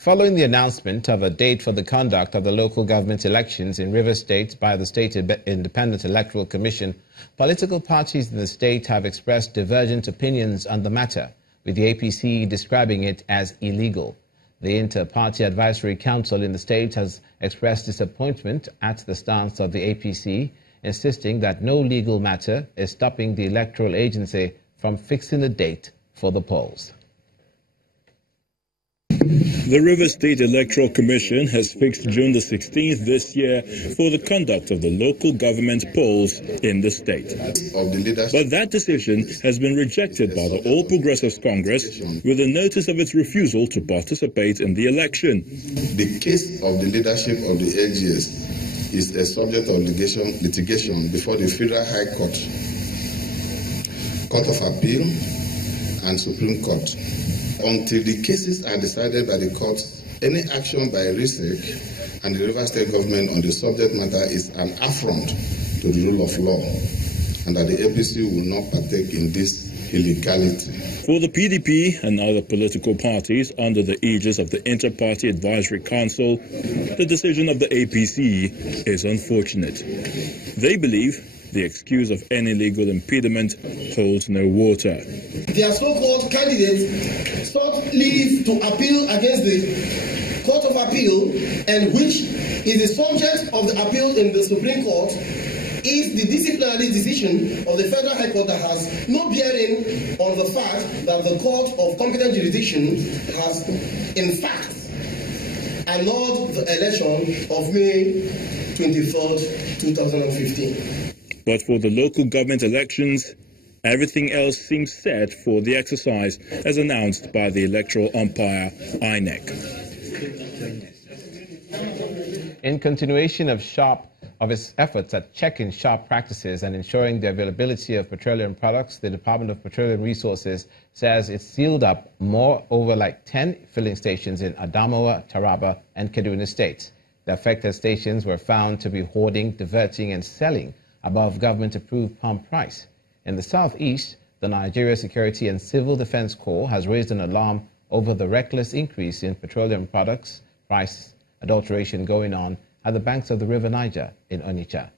Following the announcement of a date for the conduct of the local government elections in Rivers State by the State Independent Electoral Commission, political parties in the state have expressed divergent opinions on the matter, with the APC describing it as illegal. The Inter-Party Advisory Council in the state has expressed disappointment at the stance of the APC, insisting that no legal matter is stopping the electoral agency from fixing a date for the polls. The Rivers State Electoral Commission has fixed June the 16th this year for the conduct of the local government polls in the state. But that decision has been rejected by the All Progressives Congress with a notice of its refusal to participate in the election. The case of the leadership of the AGS is a subject of litigation before the Federal High Court, Court of Appeal, and Supreme Court. Until the cases are decided by the courts, any action by RESIEC and the Rivers State government on the subject matter is an affront to the rule of law, and that the APC will not partake in this illegality. For the PDP and other political parties under the aegis of the Inter-Party Advisory Council, the decision of the APC is unfortunate. They believe the excuse of any legal impediment holds no water. Their so-called candidates sought leave to appeal against the Court of Appeal, and which is the subject of the appeal in the Supreme Court, is the disciplinary decision of the Federal High Court that has no bearing on the fact that the Court of Competent Jurisdiction has, in fact, annulled the election of May 23rd, 2015. But for the local government elections, everything else seems set for the exercise as announced by the electoral umpire, INEC. In continuation of its efforts at checking sharp practices and ensuring the availability of petroleum products, the Department of Petroleum Resources says it sealed up over 10 filling stations in Adamawa, Taraba, and Kaduna states. The affected stations were found to be hoarding, diverting, and selling above government-approved pump price. In the southeast, the Nigeria Security and Civil Defense Corps has raised an alarm over the reckless increase in petroleum products price adulteration going on at the banks of the River Niger in Onitsha.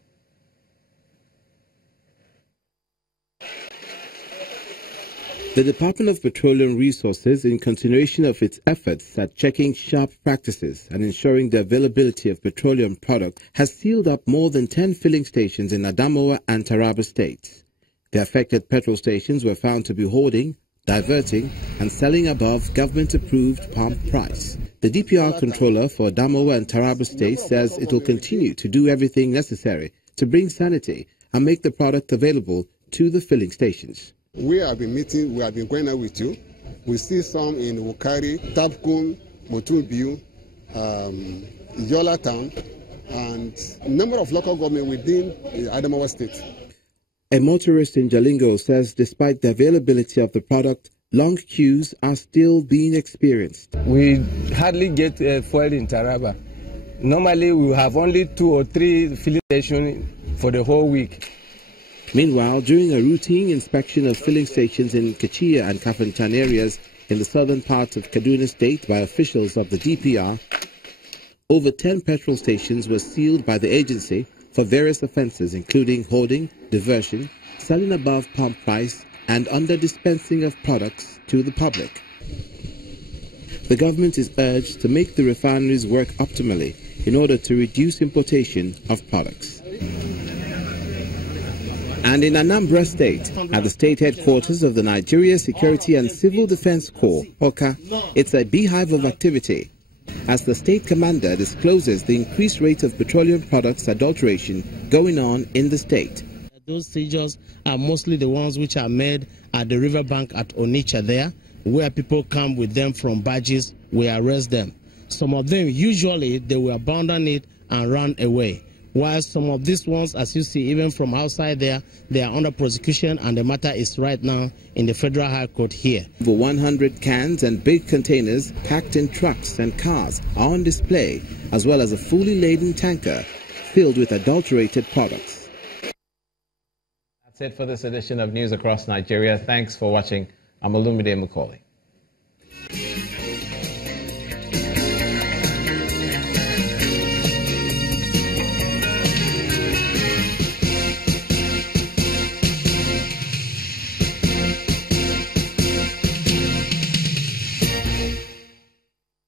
The Department of Petroleum Resources, in continuation of its efforts at checking sharp practices and ensuring the availability of petroleum products, has sealed up more than 10 filling stations in Adamawa and Taraba states. The affected petrol stations were found to be hoarding, diverting, and selling above government-approved pump price. The DPR controller for Adamawa and Taraba states says it will continue to do everything necessary to bring sanity and make the product available to the filling stations. We have been meeting, we have been going out with you. We see some in Wukari, Tabkun, Motubiu, Yola Town, and a number of local government within Adamawa State. A motorist in Jalingo says despite the availability of the product, long queues are still being experienced. We hardly get fuel in Taraba. Normally we have only 2 or 3 filling stations for the whole week. Meanwhile, during a routine inspection of filling stations in Kachia and Kafanchan areas in the southern part of Kaduna State by officials of the DPR, over 10 petrol stations were sealed by the agency for various offences including hoarding, diversion, selling above pump price and under-dispensing of products to the public. The government is urged to make the refineries work optimally in order to reduce importation of products. And in Anambra State, at the state headquarters of the Nigeria Security and Civil Defense Corps, OCA, it's a beehive of activity as the state commander discloses the increased rate of petroleum products adulteration going on in the state. Those seizures are mostly the ones which are made at the riverbank at Onitsha there, where people come with them from barges, we arrest them. Some of them, usually, they will abandon it and run away. While some of these ones, as you see, even from outside there, they are under prosecution and the matter is right now in the Federal High Court here. Over 100 cans and big containers packed in trucks and cars are on display, as well as a fully laden tanker filled with adulterated products. That's it for this edition of News Across Nigeria. Thanks for watching. I'm Olumide Mukoli.